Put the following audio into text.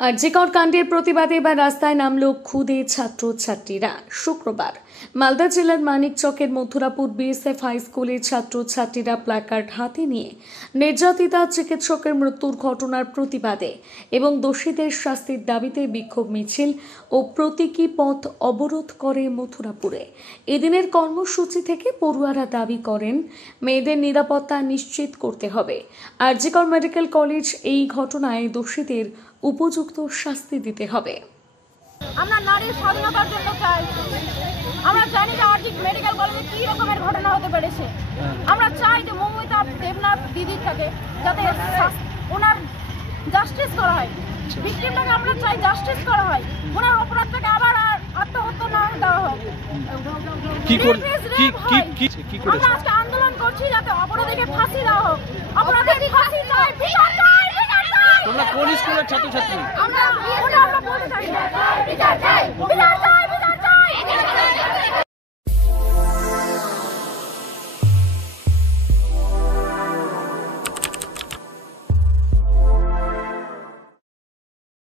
আরজিকর কাণ্ডের প্রতিবাদে এবার রাস্তায় নামল খুদে ছাত্রছাত্রীরা। শুক্রবার মালদা জেলার মানিকচকের মথুরাপুর বিএসএফ হাই স্কুলের ছাত্রছাত্রীরা প্ল্যাকার্ড হাতে নিয়ে নির্যাতিতা চিকিৎসকের মৃত্যুর ঘটনার প্রতিবাদে এবং দোষীদের শাস্তির দাবিতে বিক্ষোভ মিছিল ও প্রতীকী পথ অবরোধ করে মথুরাপুরে। এদিনের কর্মসূচি থেকে পড়ুয়ারা দাবি করেন মেয়েদের নিরাপত্তা নিশ্চিত করতে হবে। আরজিকর মেডিকেল কলেজ এই ঘটনায় দোষীদের উপযুক্ত শাস্তি দিতে হবে। আমরা নারীর স্বাধীনতার জন্য চাই। আমরা জানি যে আরজি মেডিকেল কলেজে কি রকমের ঘটনা হতে পেরেছে। আমরা চাই যে মৌমিতা দেবনাথ দিদির থেকে যাতে ওনার জাস্টিস করা হয়, ভিকটিমটাকে আমরা চাই জাস্টিস করা হয়, ওনার অপরাধটাকে আবার আত্মহত্যা না দেওয়া হোক। আমরা আজকে আন্দোলন করছি যাতে অপরাধীকে ফাঁসি দেওয়া হোক। অপরাধীকে ফাঁসি চাই, বিচার চাই, বিচার চাই। তোমরা কোন স্কুলের ছাত্রছাত্রী? আমরা বলতে চাই বিচার চাই, বিচার